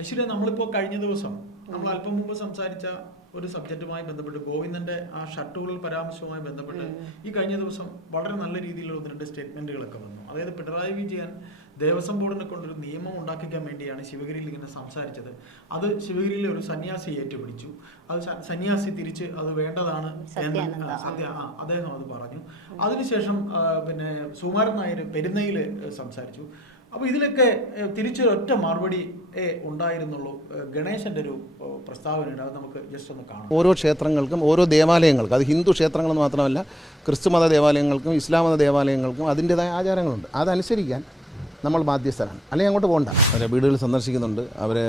ഐശ്വര്യ നമ്മളിപ്പോ കഴിഞ്ഞ ദിവസം നമ്മൾ അല്പം മുമ്പ് സംസാരിച്ച ഒരു സബ്ജക്റ്റുമായി ബന്ധപ്പെട്ട് ഗോവിന്ദന്റെ ആ ഷട്ടുകളിൽ പരാമർശവുമായി ബന്ധപ്പെട്ട് ഈ കഴിഞ്ഞ ദിവസം വളരെ നല്ല രീതിയിലുള്ള ഒന്ന് രണ്ട് സ്റ്റേറ്റ്മെന്റുകളൊക്കെ വന്നു. അതായത് പിണറായി വിജയൻ ദേവസ്വം ബോർഡിനെ കൊണ്ടൊരു നിയമം ഉണ്ടാക്കിക്കാൻ വേണ്ടിയാണ് ശിവഗിരിയിൽ ഇങ്ങനെ സംസാരിച്ചത്. അത് ശിവഗിരിയിലെ ഒരു സന്യാസി ഏറ്റുപിടിച്ചു. അത് സന്യാസി തിരിച്ച് അത് വേണ്ടതാണ് സത്യ അദ്ദേഹം അത് പറഞ്ഞു. അതിനുശേഷം പിന്നെ സുമാരൻ നായർ പെരുന്നയിൽ സംസാരിച്ചു. അപ്പൊ ഇതിലൊക്കെ തിരിച്ചൊരൊറ്റ തിരിച്ചൊരു ഒറ്റ മറുപടി ഉണ്ടായിരുന്നുള്ളൂ. ഗണേശന്റെ ഗണേശന്റെ ഒരു പ്രസ്താവന പ്രസ്താവനയുണ്ട്. അത് നമുക്ക് ജസ്റ്റ് ഒന്ന് കാണാം. ഓരോ ക്ഷേത്രങ്ങൾക്കും ഓരോ ദേവാലയങ്ങൾക്കും അത് ഹിന്ദു ക്ഷേത്രങ്ങൾ മാത്രമല്ല ക്രിസ്തുമത ദേവാലയങ്ങൾക്കും ഇസ്ലാം മത ദേവാലയങ്ങൾക്കും അതിന്റെതായ ആചാരങ്ങളുണ്ട്. അതനുസരിക്കാൻ നമ്മൾ ബാധ്യസ്ഥരാണ്. അല്ലെങ്കിൽ അങ്ങോട്ട് പോകണ്ട. അവരെ വീടുകൾ സന്ദർശിക്കുന്നുണ്ട്. അവരെ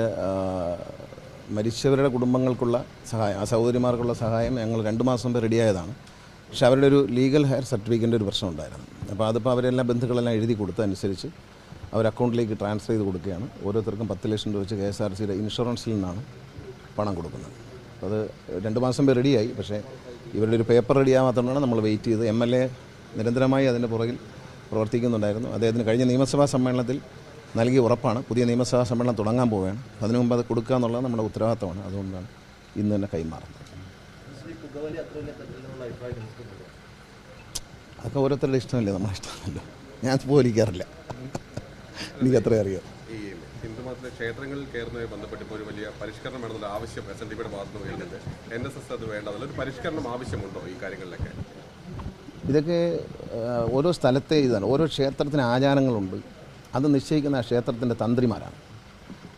മരിച്ചവരുടെ കുടുംബങ്ങൾക്കുള്ള സഹായം ആ സഹോദരിമാർക്കുള്ള സഹായം ഞങ്ങൾ രണ്ട് മാസം മുമ്പ് റെഡിയായതാണ്. പക്ഷേ അവരുടെ ഒരു ലീഗൽ ഹയർ സർട്ടിഫിക്കറ്റിന്റെ ഒരു പ്രശ്നം ഉണ്ടായിരുന്നു. അപ്പോൾ അതിപ്പോൾ അവരെല്ലാം ബന്ധുക്കളെല്ലാം എഴുതി കൊടുത്തനുസരിച്ച് അവർ അക്കൗണ്ടിലേക്ക് ട്രാൻസ്ഫർ ചെയ്ത് കൊടുക്കുകയാണ്. ഓരോരുത്തർക്കും പത്ത് ലക്ഷം രൂപ വെച്ച് കെ എസ് ആർ സിയുടെ ഇൻഷുറൻസിൽ നിന്നാണ് പണം കൊടുക്കുന്നത്. അത് രണ്ട് മാസം മുമ്പ് റെഡിയായി പക്ഷേ ഇവരുടെ ഒരു പേപ്പർ റെഡിയാകാത്തതുകൊണ്ടാണ് നമ്മൾ വെയിറ്റ് ചെയ്ത് എം എൽ എ നിരന്തരമായി അതിന്റെ പുറകിൽ പ്രവർത്തിക്കുന്നുണ്ടായിരുന്നു. അദ്ദേഹത്തിന് കഴിഞ്ഞ നിയമസഭാ സമ്മേളനത്തിൽ നൽകിയ ഉറപ്പാണ്. പുതിയ നിയമസഭാ സമ്മേളനം തുടങ്ങാൻ പോവുകയാണ്. അതിനു മുമ്പ് അത് കൊടുക്കുക എന്നുള്ളത് നമ്മുടെ ഉത്തരവാദിത്തമാണ്. അതുകൊണ്ടാണ് ഇന്ന് തന്നെ കൈമാറുന്നത്. അതൊക്കെ ഓരോരുത്തരുടെ ഇഷ്ടമല്ലേ? നമ്മളെ ഇഷ്ടമല്ലോ ഞാൻ പോലിക്കാറില്ല എനിക്ക് അത്രേ അറിയാം ഈ ഹിന്ദുമതത്തിലെ ക്ഷേത്രങ്ങളിൽ കയറുന്നതുമായി ബന്ധപ്പെട്ട് ഇപ്പോൾ ഒരു വലിയ പരിഷ്കരണം വേണമെന്നുള്ള ആവശ്യം എസ് എൻ ഡി പിയുടെ ഭാഗത്ത് വരുന്നുണ്ട്. എൻ എസ് എസ് അത് ഒരു പരിഷ്കരണം ആവശ്യമുണ്ടോ ഈ കാര്യങ്ങളിലൊക്കെ? ഇതൊക്കെ ഓരോ സ്ഥലത്തെ ഇതാണ്. ഓരോ ക്ഷേത്രത്തിന് ആചാരങ്ങളുണ്ട്. അത് നിശ്ചയിക്കുന്ന ആ ക്ഷേത്രത്തിന്റെ തന്ത്രിമാരാണ്.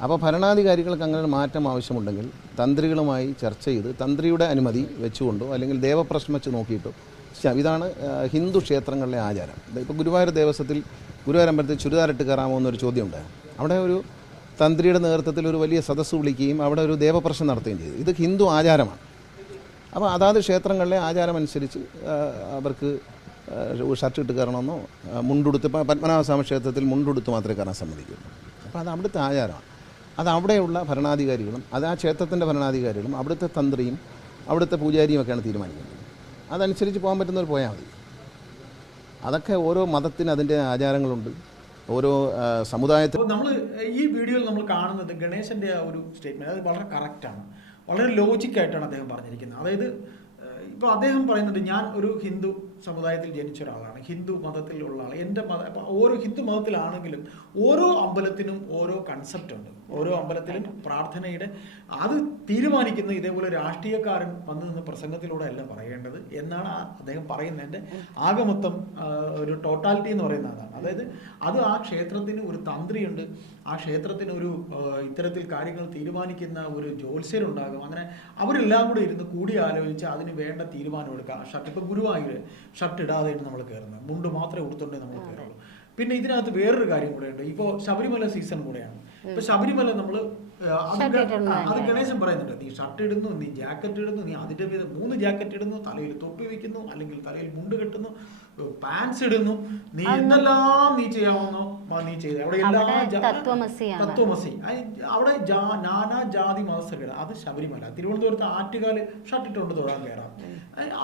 അപ്പോൾ ഭരണാധികാരികൾക്ക് അങ്ങനെ ഒരു മാറ്റം ആവശ്യമുണ്ടെങ്കിൽ തന്ത്രികളുമായി ചർച്ച ചെയ്ത് തന്ത്രിയുടെ അനുമതി വെച്ചുകൊണ്ടോ അല്ലെങ്കിൽ ദേവപ്രശ്നം വെച്ച് നോക്കിയിട്ടോ ഇതാണ് ഹിന്ദു ക്ഷേത്രങ്ങളിലെ ആചാരം. ഇപ്പോൾ ഗുരുവായൂർ ദേവസ്വത്തിൽ ഗുരുവായൂർ അമ്പലത്തിൽ ചുരിദാറിട്ട് കയറാമോ എന്നൊരു ചോദ്യം ഉണ്ടായിരുന്നു അവിടെ ഒരു തന്ത്രിയുടെ നേതൃത്വത്തിൽ ഒരു വലിയ സദസ്സ് വിളിക്കുകയും അവിടെ ഒരു ദേവപ്രശ്നം നടത്തുകയും ചെയ്തു. ഇത് ഹിന്ദു ആചാരമാണ്. അപ്പോൾ അതാത് ക്ഷേത്രങ്ങളിലെ ആചാരമനുസരിച്ച് അവർക്ക് ഷർട്ട് ഇട്ട് കയറണമെന്നോ മുണ്ടുടുത്ത് പത്മനാഭസ്വാമി ക്ഷേത്രത്തിൽ മുണ്ടുടുത്ത് മാത്രമേ കയറാൻ സമ്മതിക്കുള്ളൂ. അപ്പോൾ അത് അവിടുത്തെ ആചാരമാണ്. അത് അവിടെയുള്ള ഭരണാധികാരികളും അത് ആ ക്ഷേത്രത്തിന്റെ ഭരണാധികാരികളും അവിടുത്തെ തന്ത്രിയും അവിടുത്തെ പൂജാരിയും ഒക്കെയാണ് തീരുമാനിക്കുന്നത്. അതനുസരിച്ച് പോകാൻ പറ്റുന്നവർ പോയാൽ മതി. അതൊക്കെ ഓരോ മതത്തിന് അതിന്റെ ആചാരങ്ങളുണ്ട്. ഓരോ സമുദായത്തിൽ നമ്മൾ ഈ വീഡിയോയിൽ നമ്മൾ കാണുന്നത് ഗണേശന്റെ ആ ഒരു സ്റ്റേറ്റ്മെന്റ് അത് വളരെ കറക്റ്റാണ് വളരെ ലോജിക്കായിട്ടാണ് അദ്ദേഹം പറഞ്ഞിരിക്കുന്നത്. അതായത് ഇപ്പോൾ അദ്ദേഹം പറയുന്നത് ഞാൻ ഒരു ഹിന്ദു സമുദായത്തിൽ ജനിച്ച ഒരാളാണ്. ഹിന്ദു മതത്തിലുള്ള ആൾ എന്റെ മത ഓരോ ഹിന്ദു മതത്തിലാണെങ്കിലും ഓരോ അമ്പലത്തിനും ഓരോ കൺസെപ്റ്റ് ഉണ്ട്. ഓരോ അമ്പലത്തിലും പ്രാർത്ഥനയുടെ അത് തീരുമാനിക്കുന്ന ഇതേപോലെ രാഷ്ട്രീയക്കാരൻ വന്നു നിന്ന് പ്രസംഗത്തിലൂടെ അല്ല പറയേണ്ടത് എന്നാണ് അദ്ദേഹം പറയുന്നതിന്റെ ആകെ മൊത്തം ഒരു ടോട്ടാലിറ്റി എന്ന് പറയുന്ന അതാണ്. അതായത് അത് ആ ക്ഷേത്രത്തിന് ഒരു തന്ത്രിയുണ്ട്. ആ ക്ഷേത്രത്തിന് ഒരു ഇത്തരത്തിൽ കാര്യങ്ങൾ തീരുമാനിക്കുന്ന ഒരു ജ്യോത്സ്യരുണ്ടാകും. അങ്ങനെ അവരെല്ലാം കൂടെ ഇരുന്ന് കൂടി ആലോചിച്ച് അതിന് വേണ്ട തീരുമാനം എടുക്കുക ആ ഷർട്ട്. ഇപ്പോൾ ഗുരുവായൂർ ഷർട്ട് ഇടാതെയാണ് നമ്മൾ കയറുന്നത് മുണ്ട് മാത്രമേ ഉടുത്തുണ്ടേ നമ്മൾ കയറുള്ളൂ പിന്നെ ഇതിനകത്ത് വേറൊരു കാര്യം കൂടെ ഉണ്ട്. ഇപ്പോൾ ശബരിമല സീസൺ കൂടെയാണ്. ഇപ്പൊ ശബരിമല നമ്മൾ അത് ഗണേശൻ പറയുന്നുണ്ട്. നീ ഷർട്ട് ഇടുന്നു നീ ജാക്കറ്റ് ഇടുന്നു നീ അതിന്റെ മീത് മൂന്ന് ജാക്കറ്റ് ഇടുന്നു തലയിൽ തൊപ്പി വെക്കുന്നു അല്ലെങ്കിൽ തലയിൽ മുണ്ട് കെട്ടുന്നു പാൻസ് ഇടുന്നു. നീ എന്തെല്ലാം നീ ചെയ്യാവുന്നോ മ- നീ ചെയ്ത. അവിടെ എല്ലാ തത്വമസി. അവിടെ നാനാ ജാതി മതസ്ഥ അത് ശബരിമല. തിരുവനന്തപുരത്ത് ആറ്റുകാൽ ഷർട്ട് ഇട്ടുകൊണ്ട് തൊഴാൻ കയറാം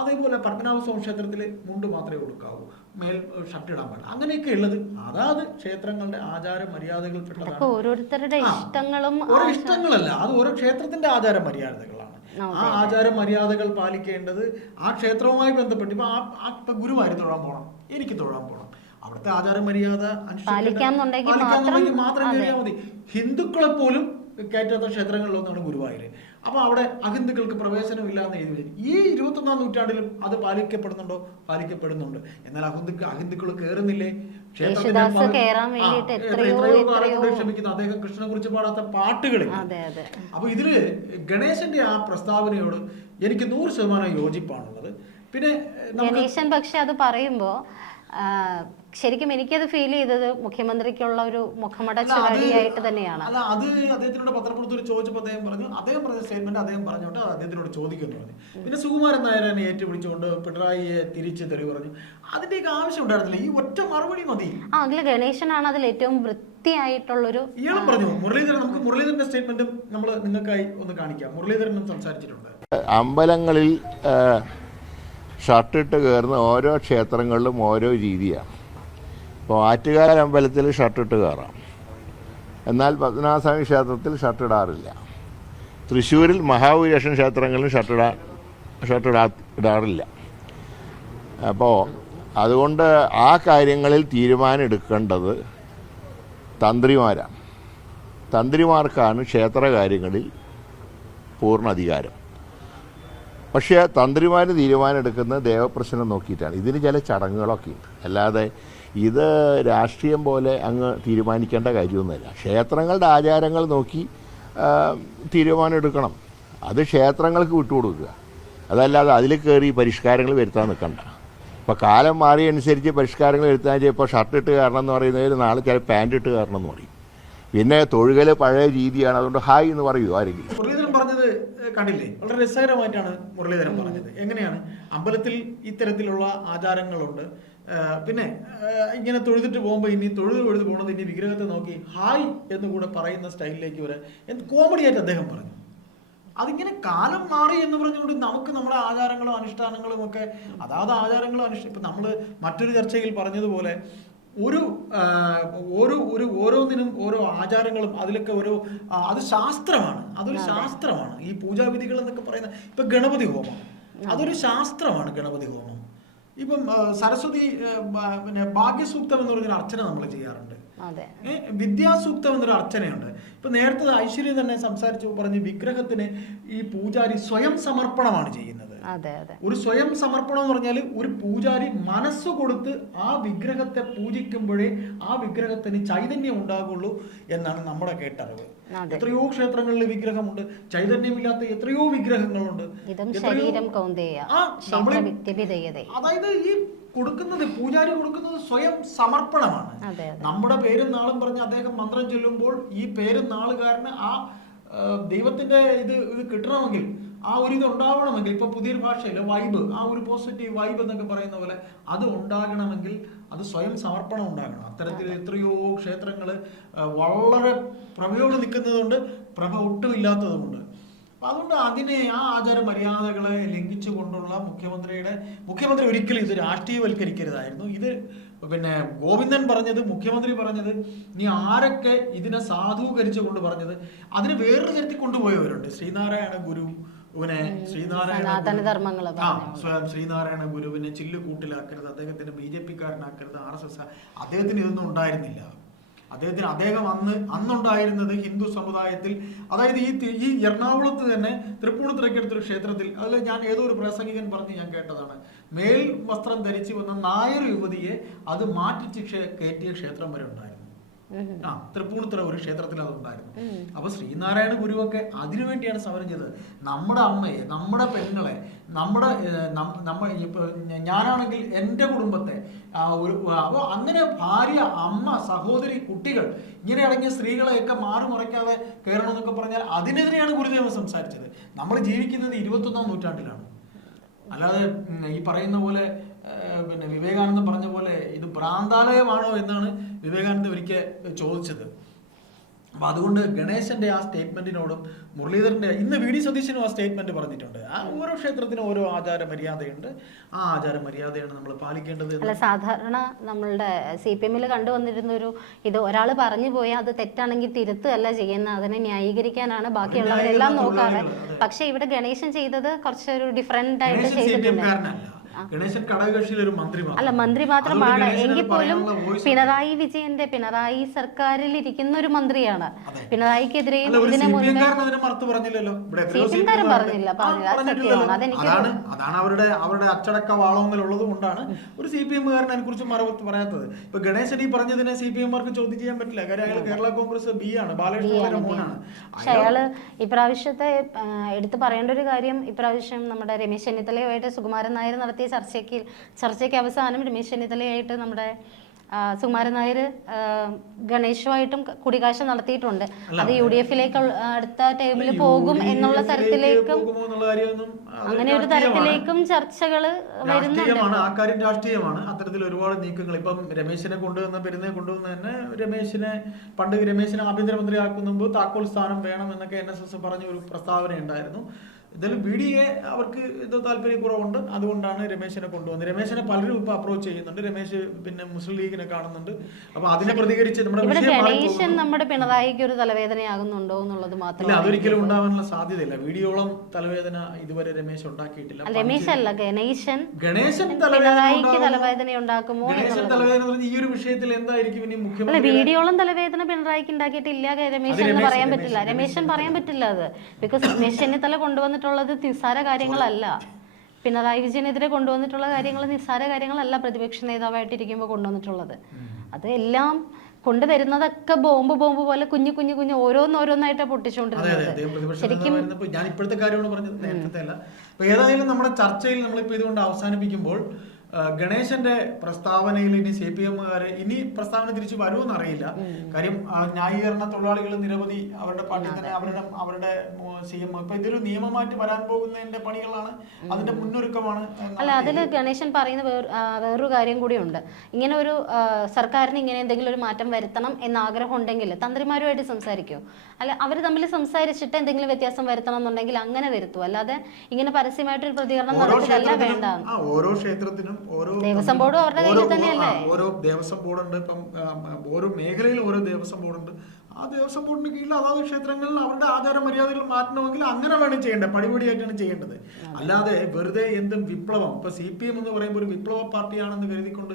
അതേപോലെ പത്മനാഭസ്വാമി ക്ഷേത്രത്തിൽ മുണ്ട് മാത്രമേ കൊടുക്കാവൂ. മേൽ ഷർട്ട് ഇടാൻ പാടില്ല. അങ്ങനെയൊക്കെ ഉള്ളത്. അതാത് ക്ഷേത്രങ്ങളുടെ ആചാര മര്യാദകൾ ഓരോരുത്തരുടെ ഇഷ്ടങ്ങളും ഓരോ ഇഷ്ടങ്ങളല്ല. അത് ഓരോ ക്ഷേത്രത്തിന്റെ ആചാര മര്യാദകളാണ്. ആ ആചാര മര്യാദകൾ പാലിക്കേണ്ടത് ആ ക്ഷേത്രവുമായി ബന്ധപ്പെട്ട് ഇപ്പൊ ആ ഇപ്പൊ ഗുരുവായൂർ തൊഴാൻ പോകണം എനിക്ക് തൊഴാൻ പോകണം അവിടുത്തെ ആചാര മര്യാദ പാലിക്കാന്നുണ്ടെങ്കിൽ മാത്രം കയറിയാൽ മതി. ഹിന്ദുക്കളെ പോലും കയറ്റാത്ത ക്ഷേത്രങ്ങളിലൊന്നാണ് ഗുരുവായൂർ അപ്പോൾ അവിടെ അഹിന്ദുക്കൾക്ക് പ്രവേശനമില്ല എന്ന് എഴുതി വെച്ചിരിക്കുന്നു. ഈ ഇരുപത്തൊന്നാം നൂറ്റാണ്ടിലും അത് പാലിക്കപ്പെടുന്നുണ്ടോ? പാലിക്കപ്പെടുന്നുണ്ട്. എന്നാൽ അഹിന്ദുക്കൾ അഹിന്ദുക്കൾ കയറുന്നില്ലേ ക്ഷമിക്കുന്നു. അദ്ദേഹം കൃഷ്ണനെ കുറിച്ച് പാടാത്ത പാട്ടുകളിൽ അപ്പൊ ഇതിൽ ഗണേശന്റെ ആ പ്രസ്താവനയോട് എനിക്ക് നൂറ് ശതമാനം യോജിപ്പാണുള്ളത്. പിന്നെ ഗണേശൻ പക്ഷെ അത് പറയുമ്പോ ശരിക്കും എനിക്കത് ഫീൽ ചെയ്തത് മുഖ്യമന്ത്രിക്കുള്ള ഒരു മുഖമടച്ച അല്ല, തന്നെയാണ്. അല്ല അത് അദ്ദേഹത്തിനോട് പത്രപ്രവർത്തകർ ചോദിച്ചപ്പോൾ അദ്ദേഹം പറഞ്ഞു അദ്ദേഹം പറഞ്ഞ സ്റ്റേറ്റ്മെന്റ് അദ്ദേഹം പറഞ്ഞോട്ട് അദ്ദേഹത്തിനോട് ചോദിക്കുന്നു പറഞ്ഞു. പിന്നെ സുകുമാരൻ നായരനെ ഏറ്റുപിടിച്ചുകൊണ്ട് പിണറായിയെ തിരിച്ച് തെളിവ് പറഞ്ഞു. അതിന്റെയൊക്കെ ആവശ്യം ഉണ്ടായിരുന്നില്ല. ഈ ഒറ്റ മറുപടി മതി. ആ അതിൽ ഗണേശനാണ് അതിൽ ഏറ്റവും വൃത്തിയായിട്ടുള്ളൊരു ഇയാളും പറഞ്ഞു. മുരളീധരൻ നമുക്ക് മുരളീധരന്റെ സ്റ്റേറ്റ്മെന്റും നമ്മൾ നിങ്ങൾക്കായി ഒന്ന് കാണിക്കാം. മുരളീധരനും സംസാരിച്ചിട്ടുണ്ട്. അമ്പലങ്ങളിൽ ഷർട്ടിട്ട് കയറുന്ന ഓരോ ക്ഷേത്രങ്ങളിലും ഓരോ രീതിയാണ് ഇപ്പോൾ ആറ്റുകാല അമ്പലത്തിൽ ഷർട്ടിട്ട് കയറാം. എന്നാൽ പത്മനാഭസ്വാമി ക്ഷേത്രത്തിൽ ഷർട്ടിടാറില്ല തൃശ്ശൂരിൽ മഹാഭൂരിപക്ഷം ക്ഷേത്രങ്ങളിൽ ഷർട്ടിടാ ഷർട്ടിടാ ഇടാറില്ല. അപ്പോൾ അതുകൊണ്ട് ആ കാര്യങ്ങളിൽ തീരുമാനം എടുക്കേണ്ടത് തന്ത്രിമാരാണ്. തന്ത്രിമാർക്കാണ് ക്ഷേത്ര കാര്യങ്ങളിൽ പൂർണ അധികാരം. പക്ഷേ തന്ത്രിമാർ തീരുമാനം എടുക്കുന്നത് ദേവപ്രശ്നം നോക്കിയിട്ടാണ്. ഇതിന് ചില ചടങ്ങുകളൊക്കെ ഉണ്ട്. അല്ലാതെ ഇത് രാഷ്ട്രീയം പോലെ അങ്ങ് തീരുമാനിക്കേണ്ട കാര്യമൊന്നുമില്ല. ക്ഷേത്രങ്ങളുടെ ആചാരങ്ങൾ നോക്കി തീരുമാനമെടുക്കണം അത് ക്ഷേത്രങ്ങൾക്ക് വിട്ടുകൊടുക്കുക. അതല്ലാതെ അതിൽ കയറി പരിഷ്കാരങ്ങൾ വരുത്താൻ നിൽക്കണ്ട. ഇപ്പോൾ കാലം മാറിയ അനുസരിച്ച് പരിഷ്കാരങ്ങൾ വരുത്താൻ ചിലപ്പോൾ ഷർട്ട് ഇട്ട് കാരണം എന്ന് പറയുന്നതിൽ നാളെ ചില പാന്റ് ഇട്ട് കാരണം എന്ന് പറയും. പിന്നെ തൊഴുകൽ പഴയ രീതിയാണ്. അതുകൊണ്ട് ഹായ് എന്ന് പറയൂ ആരെങ്കിലും. കണ്ടില്ലേ? വളരെ രസകരമായിട്ടാണ് മുരളീധരൻ പറഞ്ഞത്. എങ്ങനെയാണ്? അമ്പലത്തിൽ ഇത്തരത്തിലുള്ള ആചാരങ്ങളുണ്ട്. പിന്നെ ഇങ്ങനെ തൊഴുതിട്ട് പോകുമ്പോൾ ഇനി തൊഴുത് തൊഴുത് പോകുന്നത് ഇനി വിഗ്രഹത്തെ നോക്കി ഹായ് എന്ന് കൂടെ പറയുന്ന സ്റ്റൈലിലേക്ക് വരെ എന്ത് കോമഡി ആയിട്ട് അദ്ദേഹം പറഞ്ഞു. അതിങ്ങനെ കാലം മാറി എന്ന് പറഞ്ഞുകൊണ്ട് നമുക്ക് നമ്മുടെ ആചാരങ്ങളും അനുഷ്ഠാനങ്ങളും ഒക്കെ അതാത് ആചാരങ്ങളും അനുഷ്ഠ ഇപ്പം നമ്മൾ മറ്റൊരു ചർച്ചയിൽ പറഞ്ഞതുപോലെ ഒരു ഓരോ ഒരു ഓരോന്നിനും ഓരോ ആചാരങ്ങളും അതിലൊക്കെ ഓരോ അത് ശാസ്ത്രമാണ്. അതൊരു ശാസ്ത്രമാണ്. ഈ പൂജാവിധികൾ എന്നൊക്കെ പറയുന്ന ഇപ്പൊ ഗണപതി ഹോമം. അതൊരു ശാസ്ത്രമാണ് ഗണപതി ഹോമം. ഇപ്പം സരസ്വതി പിന്നെ ഭാഗ്യസൂക്തം എന്ന് പറഞ്ഞൊരു അർച്ചന നമ്മൾ ചെയ്യാറുണ്ട്. വിദ്യാസൂക്തം എന്നൊരു അർച്ചനയുണ്ട്. ഇപ്പൊ നേരത്തെ ഐശ്വര്യം തന്നെ സംസാരിച്ചു പറഞ്ഞ് വിഗ്രഹത്തിന് ഈ പൂജാരി സ്വയം സമർപ്പണമാണ് ചെയ്യുന്നത്. ഒരു സ്വയം സമർപ്പണം എന്ന് പറഞ്ഞാൽ ഒരു പൂജാരി മനസ്സ് കൊടുത്ത് ആ വിഗ്രഹത്തെ പൂജിക്കുമ്പോഴേ ആ വിഗ്രഹത്തിന് ചൈതന്യം ഉണ്ടാകുള്ളൂ എന്നാണ് നമ്മുടെ കേട്ടറിവ്. എത്രയോ ക്ഷേത്രങ്ങളിൽ വിഗ്രഹമുണ്ട്. ചൈതന്യമില്ലാത്ത എത്രയോ വിഗ്രഹങ്ങളുണ്ട്. അതായത് ഈ കൊടുക്കുന്നത് പൂജാരി കൊടുക്കുന്നത് സ്വയം സമർപ്പണമാണ്. നമ്മുടെ പേരും നാളും പറഞ്ഞ് അദ്ദേഹം മന്ത്രം ചൊല്ലുമ്പോൾ ഈ പേരും നാളുകാരന് ആ, ദൈവത്തിന്റെ ഇത് ഇത് കിട്ടണമെങ്കിൽ ആ ഒരു ഇത് ഉണ്ടാവണമെങ്കിൽ ഇപ്പൊ പുതിയൊരു ഭാഷയിൽ വൈബ് ആ ഒരു പോസിറ്റീവ് വൈബ് എന്നൊക്കെ പറയുന്ന പോലെ അത് ഉണ്ടാകണമെങ്കിൽ അത് സ്വയം സമർപ്പണം ഉണ്ടാകണം. അത്തരത്തിൽ എത്രയോ ക്ഷേത്രങ്ങൾ വളരെ പ്രഭയോട് നിൽക്കുന്നതുകൊണ്ട് പ്രഭ ഒട്ടും ഇല്ലാത്തതുകൊണ്ട് അപ്പൊ അതുകൊണ്ട് അതിനെ ആ ആചാര മര്യാദകളെ ലംഘിച്ചു കൊണ്ടുള്ള മുഖ്യമന്ത്രിയുടെ മുഖ്യമന്ത്രി ഒരിക്കലും ഇത് രാഷ്ട്രീയവൽക്കരിക്കരുതായിരുന്നു. ഇത് പിന്നെ ഗോവിന്ദൻ പറഞ്ഞത് മുഖ്യമന്ത്രി പറഞ്ഞത് നീ ആരൊക്കെ ഇതിനെ സാധൂകരിച്ചു കൊണ്ട് പറഞ്ഞത് അതിന് വേറൊരു തരത്തിൽ കൊണ്ടുപോയവരുണ്ട്. ശ്രീനാരായണ ഗുരു പിന്നെ ശ്രീനാരായണ ധർമ്മങ്ങൾ ആ. സ്വയം ശ്രീനാരായണ ഗുരുവിനെ ചില്ല് കൂട്ടിലാക്കരുത് അദ്ദേഹത്തിന് ബി ജെ പിക്കാരനാക്കരുത് ആർ എസ് എസ് അദ്ദേഹത്തിന് ഇതൊന്നും ഉണ്ടായിരുന്നില്ല അദ്ദേഹത്തിന് അദ്ദേഹം അന്ന് അന്നുണ്ടായിരുന്നത് ഹിന്ദു സമുദായത്തിൽ അതായത് ഈ ഈ എറണാകുളത്ത് തന്നെ തൃപ്പൂണിത്തുറയ്ക്കടുത്തൊരു ക്ഷേത്രത്തിൽ അതിൽ ഞാൻ ഏതോ ഒരു പ്രസംഗികൻ പറഞ്ഞ് ഞാൻ കേട്ടതാണ് മേൽ വസ്ത്രം ധരിച്ചു വന്ന നായർ യുവതിയെ അത് മാറ്റിച്ച് കയറ്റിയ ക്ഷേത്രം വരെ ഉണ്ടായിരുന്നു. ആ തൃപ്പൂണിത്തുറ ഒരു ക്ഷേത്രത്തിൽ അതുണ്ടായിരുന്നു. അപ്പൊ ശ്രീനാരായണ ഗുരുവൊക്കെ അതിനുവേണ്ടിയാണ് സമരം ചെയ്തത്. നമ്മുടെ അമ്മയെ നമ്മുടെ പെണ്ണുങ്ങളെ നമ്മുടെ നമ്മ ഇപ്പൊ ഞാനാണെങ്കിൽ എന്റെ കുടുംബത്തെ ഒരു അപ്പോൾ അങ്ങനെ ഭാര്യ അമ്മ സഹോദരി കുട്ടികൾ ഇങ്ങനെ അടങ്ങിയ സ്ത്രീകളെയൊക്കെ മാറുമറയ്ക്കാതെ കയറണം എന്നൊക്കെ പറഞ്ഞാൽ അതിനെതിരെയാണ് ഗുരുദേവൻ സംസാരിച്ചത്. നമ്മൾ ജീവിക്കുന്നത് ഇരുപത്തൊന്നാം നൂറ്റാണ്ടിലാണ്. അല്ലാതെ ഈ പറയുന്ന പോലെ പിന്നെ വിവേകാനന്ദൻ പറഞ്ഞ പോലെ ഇത് ഭ്രാന്താലയമാണോ എന്നാണ് വിവേകാനന്ദൻ ഒരിക്കൽ ചോദിച്ചത്. അപ്പൊ അതുകൊണ്ട് ഗണേശന്റെ ആ സ്റ്റേറ്റ്മെന്റിനോടും മുരളീധരന്റെ ഇന്ന് വി ഡി സതീശനും ആ സ്റ്റേറ്റ്മെന്റ് പറഞ്ഞിട്ടുണ്ട്. ആ ഓരോ ക്ഷേത്രത്തിനും ഓരോ ആചാര മര്യാദയുണ്ട് ആ ആചാര മര്യാദയാണ് നമ്മൾ പാലിക്കേണ്ടത് അല്ല സാധാരണ നമ്മളുടെ സി പി എമ്മിൽ കണ്ടുവന്നിരുന്ന ഒരു ഇത് ഒരാൾ പറഞ്ഞു പോയാൽ അത് തെറ്റാണെങ്കിൽ തിരുത്തുകയല്ല ചെയ്യുന്ന അതിനെ ന്യായീകരിക്കാനാണ് ബാക്കിയുള്ളവരെല്ലാം നോക്കാറ്. പക്ഷെ ഇവിടെ ഗണേശൻ ചെയ്തത് കുറച്ചൊരു ഡിഫറെന്റ് ആയിട്ട് ചെയ്തിട്ടുണ്ട് ഗണേശൻ ഘടകകക്ഷിയിൽ ഒരു മന്ത്രി. അല്ല മന്ത്രി മാത്രമാണ് എങ്കിൽ പോലും പിണറായി വിജയന്റെ പിണറായി സർക്കാരിൽ ഇരിക്കുന്ന ഒരു മന്ത്രിയാണ്. പിണറായിക്കെതിരെയും ഇതിനു അതിനെ എംകാരുണ്ട്. പറഞ്ഞില്ല, പറഞ്ഞില്ല. അത് പറഞ്ഞിട്ടില്ലല്ലോ. സത്യമാണ്. അതെനിക്കൊരു- അതാണ് അവരുടെ അവരുടെ അച്ചടക്ക വാളോങ്ങലുള്ളത് കൊണ്ടാണ് ഒരു സി പി എമ്മുകാരനെ കുറിച്ച് മറുപടി പറയാത്തത് ഇപ്പൊ ഗണേശൻ ഈ പറഞ്ഞതിനെ സി പി എംമാർക്ക് ചോദ്യം ചെയ്യാൻ പറ്റില്ല കാര്യം അയാൾ കേരള കോൺഗ്രസ് ബി ആണ് ബാലകൃഷ്ണൻ മോനാണ് പക്ഷെ അയാൾ ഇപ്രാവശ്യത്തെ എടുത്തു പറയേണ്ട ഒരു കാര്യം ഇപ്രാവശ്യം നമ്മുടെ രമേശ് ചെന്നിത്തലയുമായിട്ട് സുകുമാരൻ നായർ നടത്തിയ ചർച്ചയ്ക്ക് ചർച്ചയ്ക്ക് അവസാനം രമേശ് ചെന്നിത്തലയായിട്ട് നമ്മുടെ സുകുമാരൻ നായർ ഗണേഷുമായിട്ടും കൂടിക്കാഴ്ച നടത്തിയിട്ടുണ്ട്. അത് യു ഡി എഫിലേക്ക് അടുത്ത ടേബിൾ പോകും എന്നുള്ള തരത്തിലേക്കും അങ്ങനെ ഒരു തരത്തിലേക്കും ചർച്ചകൾ വരുന്നുണ്ട്. രാഷ്ട്രീയമാണ് ആ കാര്യം രാഷ്ട്രീയമാണ്. അത്തരത്തിൽ ഒരുപാട് നീക്കങ്ങൾ. ഇപ്പം രമേശിനെ കൊണ്ടുവന്ന പെരുന്നെ കൊണ്ടുവന്ന തന്നെ രമേശിനെ പണ്ട് രമേശിനെ ആഭ്യന്തരമന്ത്രി മുമ്പ് താക്കോൽ സ്ഥാനം വേണം എന്നൊക്കെ എൻ എസ് എസ് പറഞ്ഞ ഒരു പ്രസ്താവന ഉണ്ടായിരുന്നു എന്തായാലും ബി ഡി എ അവർക്ക് എന്തോ താല്പര്യക്കുറവുണ്ട്. അതുകൊണ്ടാണ് രമേശിനെ കൊണ്ടുവന്നത്. രമേശിനെ പലരും ഇപ്പൊ അപ്രോച്ച് ചെയ്യുന്നുണ്ട്. രമേശ് പിന്നെ മുസ്ലിം ലീഗിനെ കാണുന്നുണ്ട്. അപ്പൊ അതിനെ പ്രതികരിച്ച് നമ്മുടെ. നമ്മുടെ പിണറായിക്ക് ഒരു തലവേദനയാകുന്നുണ്ടോ എന്നുള്ളത് മാത്രമല്ല മാത്രമേ അതൊരിക്കലും ഉണ്ടാവാനുള്ള സാധ്യതയില്ല. വീഡിയോളം തലവേദന ഇതുവരെ രമേശ് ഉണ്ടാക്കിയിട്ടില്ല. രമേശ് അല്ല ഗണേശൻ. ഗണേശൻ തലവേദന പിണറായിക്ക് ഉണ്ടാകുമോ? തലവേദന ഉണ്ടാക്കുമോ ഗണേശൻ തലവേദന ഈ ഒരു വിഷയത്തിൽ എന്തായിരിക്കും ഇനി മുഖ്യമന്ത്രി വീഡിയോളം തലവേദന പിണറായിക്ക് ഉണ്ടാക്കിയിട്ടില്ല എന്ന് രമേശ്, പറയാൻ പറ്റില്ല. രമേശ് രമേശൻ പറയാൻ പറ്റില്ല അത്. ബിക്കോസ് രമേശ് ചെന്നിത്തല കൊണ്ടുവന്നിട്ടുള്ളത് നിസ്സാര കാര്യങ്ങളല്ല. പിണറായി വിജയനെതിരെ കൊണ്ടുവന്നിട്ടുള്ള കാര്യങ്ങൾ നിസ്സാര കാര്യങ്ങളല്ല പ്രതിപക്ഷ നേതാവായിട്ടിരിക്കുമ്പോൾ കൊണ്ടുവന്നിട്ടുള്ളത്. അത് എല്ലാം കൊണ്ടുവരുന്നതൊക്കെ ബോംബ് ബോംബ് പോലെ കുഞ്ഞു കുഞ്ഞു കുഞ്ഞു ഓരോന്നോരോന്നായിട്ടാണ് പൊട്ടിച്ചുകൊണ്ടിരുന്നത് ശരിക്കും ഞാൻ ഇപ്പോഴത്തെ കാര്യമാണ് പറഞ്ഞത് നേരത്തെ അല്ല. ഏതായാലും നമ്മുടെ ചർച്ചയിൽ നമ്മളിപ്പോ ഇതുകൊണ്ട് അവസാനിപ്പിക്കുമ്പോൾ ഗണേശന്റെ പ്രസ്താവനയിൽ ഇനി സി പി എമ്മുകാരെ ഇനി പ്രസ്താവന തിരിച്ചു വരുമെന്ന് അറിയില്ല കാര്യം ന്യായീകരണ തൊഴിലാളികൾ നിരവധി അവരുടെ പാർട്ടി തന്നെ അവരുടെ അവരുടെ സി എം ഇപ്പൊ ഇതൊരു നിയമമായിട്ട് വരാൻ പോകുന്നതിന്റെ പണികളാണ്. അതിന്റെ മുന്നൊരുക്കമാണ് അല്ല അതിൽ ഗണേശൻ പറയുന്ന വേറെ വേറൊരു കാര്യം കൂടിയുണ്ട്. ഇങ്ങനെ ഒരു സർക്കാരിന് ഇങ്ങനെ എന്തെങ്കിലും ഒരു മാറ്റം വരുത്തണം എന്ന ആഗ്രഹം ഉണ്ടെങ്കിൽ തന്ത്രിമാരുമായിട്ട് സംസാരിക്കുമോ അല്ല അവർ തമ്മിൽ സംസാരിച്ചിട്ട് എന്തെങ്കിലും വ്യത്യാസം വരുത്തണം എന്നുണ്ടെങ്കിൽ അങ്ങനെ വരുത്തൂ. അല്ലാതെ ഇങ്ങനെ പരസ്യമായിട്ട് ഒരു പ്രതികരണം വേണ്ട. ഓരോ ക്ഷേത്രത്തിനും ഓരോ ദേവസ്വം ബോർഡും അവരുടെ കയ്യിൽ ഓരോ- തന്നെയല്ലേ? ആ, ഓരോ ദേവസ്വം ബോർഡുണ്ട്. ഇപ്പം ഓരോ മേഖലയിൽ ഓരോ ദേവസ്വം ബോർഡുണ്ട്. ആ ദേവസ്വം ബോർഡിന് കീഴിൽ അതാത് ക്ഷേത്രങ്ങളിൽ അവരുടെ ആചാര മര്യാദകൾ മാറ്റണമെങ്കിൽ അങ്ങനെ വേണം ചെയ്യേണ്ടത്. പടിപടിയായിട്ടാണ് ചെയ്യേണ്ടത്. അല്ലാതെ വെറുതെ എന്തും വിപ്ലവം. ഇപ്പൊ സി പി എം എന്ന് പറയുമ്പോൾ ഒരു വിപ്ലവ പാർട്ടിയാണെന്ന് കരുതിക്കൊണ്ട്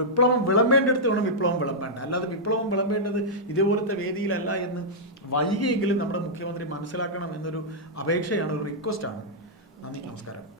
വിപ്ലവം വിളമ്പേണ്ടടുത്ത് വേണം വിപ്ലവം വിളമ്പേണ്ട. അല്ലാതെ വിപ്ലവം വിളമ്പേണ്ടത് ഇതുപോലത്തെ വേദിയിലല്ല എന്ന് വൈകിയെങ്കിലും നമ്മുടെ മുഖ്യമന്ത്രി മനസ്സിലാക്കണം എന്നൊരു അപേക്ഷയാണ് ഒരു റിക്വസ്റ്റ് ആണ്. നന്ദി. നമസ്കാരം.